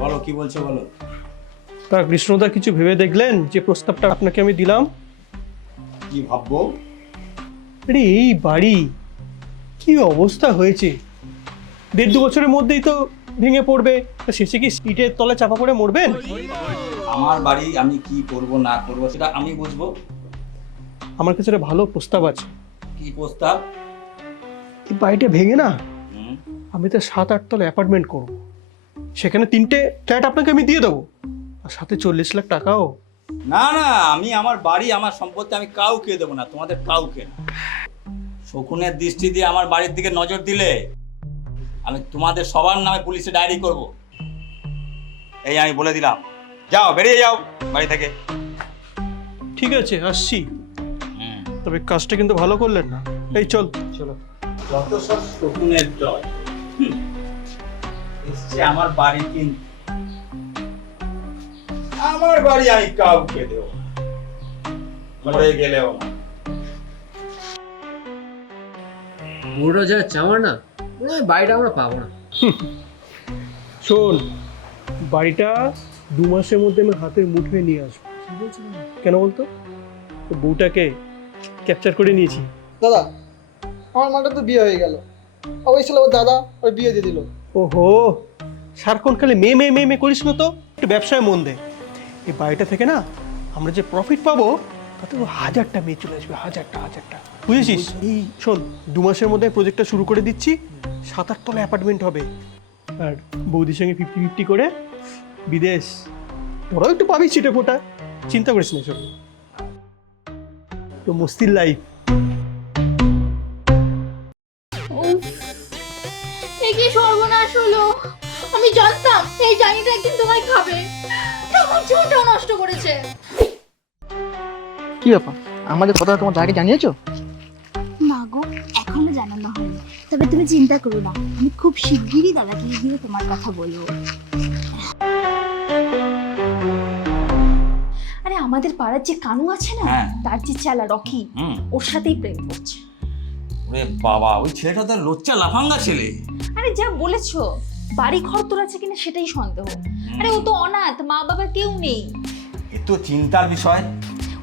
বলো কি বলছো বলো। তা কৃষ্ণদা কিছু ভেবে দেখলেন যে প্রস্তাবটা আপনাকে আমি দিলাম? কি ভাববো? আরে এই বাড়ি কি অবস্থা হয়েছে, 1.5-2 বছরের মধ্যেই তো ভেঙে পড়বে। তা শেষে কি ইটের তলে চাপা পড়ে মরবেন? আমার বাড়ি, আমি কি করব না করব সেটা আমি বুঝবো। আমার কাছে একটা ভালো প্রস্তাব আছে। কি প্রস্তাব? এই বাড়িটা ভেঙে না হুম, আমি তো 7-8 তলা অ্যাপার্টমেন্ট করব, সেখানে 3টে ফ্ল্যাট আপনাকে আমি দিয়ে দেবো, আর সাথে 40 লাখ টাকাও। না না, আমি আমার বাড়ি আমার সম্পত্তি আমি কাউকে দেবো না, তোমাদের কাউকে না। শকুনের দৃষ্টি দিয়ে আমার বাড়ির দিকে নজর দিলে আমি তোমাদের সবার নামে পুলিশে ডায়েরি করব। এই আমি বলে দিলাম, যাও বেরিয়ে যাও বাড়ি থেকে। ঠিক আছে আসছি, তবে কাজটা কিন্তু ভালো করলেন না। এই চল চলো। যত সব শকুনের দল এসছে আমার বাড়ি, কিন্তু আমার বাড়ি আমি কাউকে দেব না, মরে গেলেও না। বুড়ো যা চাওয়া না, মনে হয় বাড়িটা আমরা পাবো না। শোন, বাড়িটা 2 মাসের মধ্যে আমি হাতের মুঠোয় নিয়ে আসবো। কেন বলতো? তো বউটাকে ক্যাপচার করে নিয়েছি। দাদা, আমার মাটা তো বিয়ে হয়ে গেল, ওই ছিল ওর দাদা ওর বিয়ে দিয়ে দিল। ওহো, সারাক্ষণ খালি মেয়ে মেয়ে মেয়ে মেয়ে করিস না তো, একটু ব্যবসায় মন দে। এই বাড়িটা থেকে না আমরা যে প্রফিট পাবো তাতে 1000টা মেয়ে চলে আসবে, 1000টা। বুঝেছিস? এই শোন, 2 মাসের মধ্যে প্রজেক্টটা শুরু করে দিচ্ছি, 7-8 তলা অ্যাপার্টমেন্ট হবে, আর বৌদির সঙ্গে 50-50 করে বিদেশ। তোরাও একটু পাবি চিটে ফোটা, চিন্তা করিস না সব, তো মস্তির লাইফ। এ কি সর্বনাশ হলো! আমি জানতাম এই জানিটা একদিন তোমায় খাবে। আমার জীবনটাও নষ্ট করেছে। কি ব্যাপার, আমাদের কথা তোমার দাদাকে জানিয়েছো? না গো, এখনো জানানো হয়নি। তবে তুমি চিন্তা করো না, আমি খুব শিগগিরই দাদাকে গিয়ে তোমার কথা বলবো। আরে আমাদের পাড়ার যে কানু আছে না, হ্যাঁ। তার যে চেলা রকি, ওর সাথেই প্রেম করছে। ওরে বাবা, ওই ছেলেটা তো লোচ্চা লাফাঙ্গা ছেলে। আরে যা বলেছো, বাড়ি ঘর তোর আছে কিনা সেটাই সন্দেহ। আরে ও তো অনাথ, মা বাবার কেউ নেই। এ তো চিন্তার বিষয়।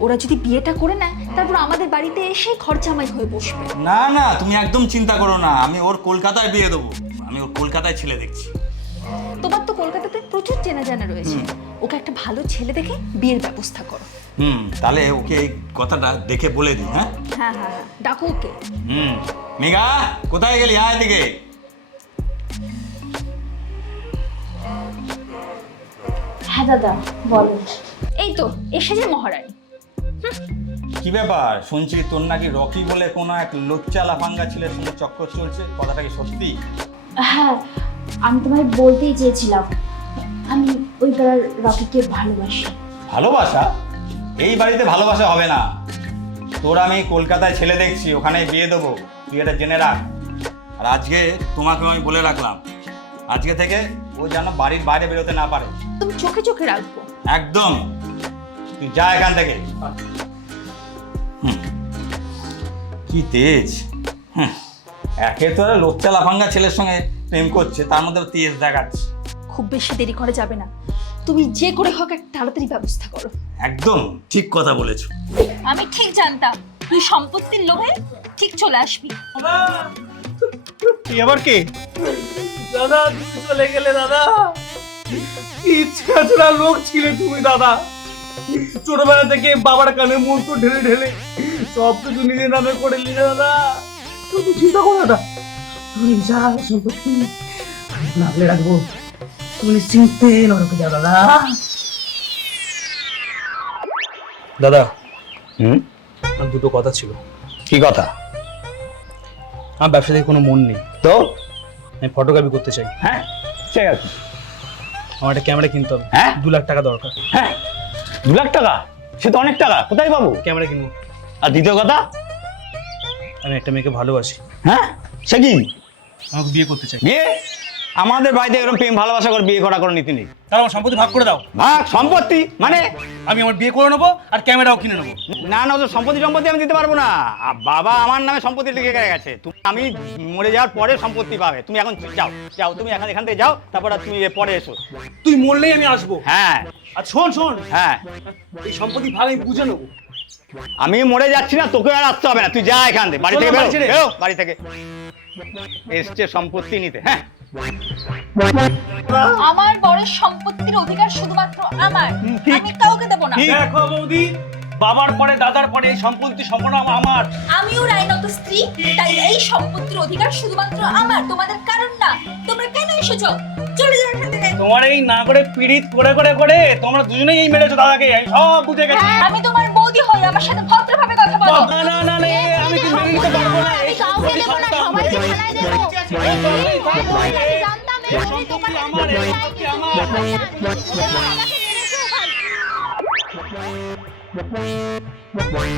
ওরা যদি বিয়েটা করে নেয়, তারপর আমাদের বাড়িতে এসে খরচামাই হয়ে বসবে। না না, তুমি একদম চিন্তা করো না, আমি ওর কলকাতায় বিয়ে দেবো। আমি ওর কলকাতায় ছেলে দেখছি। তোমার তো কলকাতাতে প্রচুর চেনা জানা রয়েছে, ওকে একটা ভালো ছেলে দেখে বিয়ের ব্যবস্থা করো। তাহলে ওকে এই কথাটা দেখে বলে দিই। হ্যাঁ হ্যাঁ হ্যাঁ হ্যাঁ, ডাকো ওকে। মেঘা, কোথায় গেলি? আয় দিকে। হ্যাঁ দাদা বলো। এই তো এসেছে মহারানী। কি ব্যাপার, শুনছি তোর নাকি রকি বলে কোনো এক লোচ্চা লাফাঙ্গা ছেলের সঙ্গে চক্কর চলছে, কথাটা কি সত্যি? হ্যাঁ, আমি তোমায় বলতেই চেয়েছিলাম, আমি ওই পাড়ার রকিকে ভালোবাসি। ভালোবাসা? এই বাড়িতে ভালোবাসা হবে না। তোর আমি কলকাতায় ছেলে দেখছি, ওখানে বিয়ে দেবো, তুই এটা জেনে রাখ। আর আজকে তোমাকে আমি বলে রাখলাম, আজকে থেকে ও যেন বাড়ির বাইরে বেরোতে না পারে। তুমি চোখে চোখে রাখবো। একদম, তুই যা এখান থেকে। কি তেজ! একে তো লোচ্চা লাফাঙ্গা ছেলের সঙ্গে প্রেম করছে, তার মধ্যে তেজ দেখাচ্ছে। খুব বেশি দেরি করা যাবে না, তুমি যে করে হোক একটা তাড়াতাড়ি ব্যবস্থা করো। একদম ঠিক কথা বলেছো। আমি ঠিক জানতাম তুই সম্পত্তির লোভে ঠিক চলে আসবি। এই আবার কে? দাদা তুমি চলে গেলে দাদা, ইচ্ছা ছাড়া লোক ছিলে তুমি দাদা। ছোটবেলা থেকে বাবার কানে মন্ত্র ঢেলে ঢেলে সব কিছু নিজের নামে করে নিলে দাদা। তুমি চিন্তা করো না, তুমি যা সম্পত্তি আমি লাগলে রাখবো, তুমি নিশ্চিন্তে নরকে যাও দাদা। দাদা আমার দুটো কথা ছিল। কি কথা? আমার ব্যবসা থেকে কোনো মন নেই তো আমি ফটোগ্রাফি করতে চাই। হ্যাঁ, ঠিক আছে। আমার একটা ক্যামেরা কিনতে হবে, হ্যাঁ? 2 লাখ টাকা দরকার। হ্যাঁ, 2 লাখ টাকা? সে তো অনেক টাকা, কোথায় পাবো? ক্যামেরা কিনবো। আর দ্বিতীয় কথা? আমি একটা মেয়েকে ভালোবাসি, হ্যাঁ, সে কি? আমাকে বিয়ে করতে চাই। বিয়ে? আমাদের বাড়িতে এরকম প্রেম ভালোবাসা করে বিয়ে করা কোনো নীতি নেই। তাহলে আমার সম্পত্তি ভাগ করে দাও। ভাগ সম্পত্তি মানে? আমি আমার বিয়ে করে নেবো আর ক্যামেরাও কিনে নেবো। না না, তো সম্পত্তি আমি দিতে পারবো না। বাবা আমার নামে সম্পত্তি লিখে গেছে, তুমি আমি মরে যাওয়ার পরে সম্পত্তি পাবে। তুমি এখন যাও যাও, তুমি এখান থেকে যাও, তারপর আর তুমি পরে এসো। তুই মরলেই আমি আসবো। হ্যাঁ আর শোন শোন, হ্যাঁ, এই সম্পত্তি ভাগ আমি বুঝে নেবো। আমি মরে যাচ্ছি না, তোকে আর আসতে হবে না, তুই যা এখান থেকে, বাড়ি থেকে চলো, বাড়ি ছেড়ে। বেরো, বাড়ি থেকে এসছে সম্পত্তি নিতে। হ্যাঁ, আমার বরের সম্পত্তির অধিকার শুধুমাত্র আমার, ঠিক। আমি কাউকে দেব না। দেখো বৌদি, বাবার পরে দাদার পরে এই সম্পত্তি সম্পূর্ণ আমার। আমিও আইনত স্ত্রী, তাই এই সম্পত্তির অধিকার শুধুমাত্র আমার, তোমাদের কারণ না। তোমরা কেন এসেছো? চলে যাও এখান থেকে। তোমার এই না করে পীড়িত করে করে করে তোমরা দুজনেই এই মেরেছো দাদাকে, আমি সব বুঝে গেছি। আমি তোমার বৌদি হই, আমার সাথে ভদ্রভাবে কথা বলো। না না না না, আমি কি মেনে নিতে পারবো না। আমি কাউকে দেব না, সবাইকে থানায় দেব। আমি জানতাম এই বৌদি তোমার আমার, এই সম্পত্তি আমার।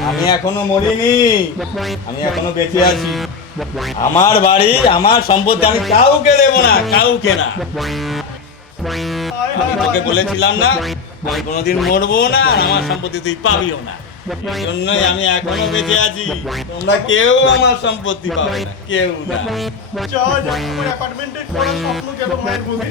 আমি এখনো মরিনি, আমি এখনো বেঁচে আছি। আমার বাড়ি, আমার সম্পত্তি আমি কাউকে দেব না, কাউকে না। আমি তোকে বলেছিলাম না আমি কোনোদিন মরবো না, আর আমার সম্পত্তি তুই পাবিও না। এই জন্যই আমি এখনো বেঁচে আছি। তোমরা কেউ আমার সম্পত্তি পাবে না, কেউ না। অ্যাপার্টমেন্টে পড়ার স্বপ্ন গেল মায়ের মধ্যে।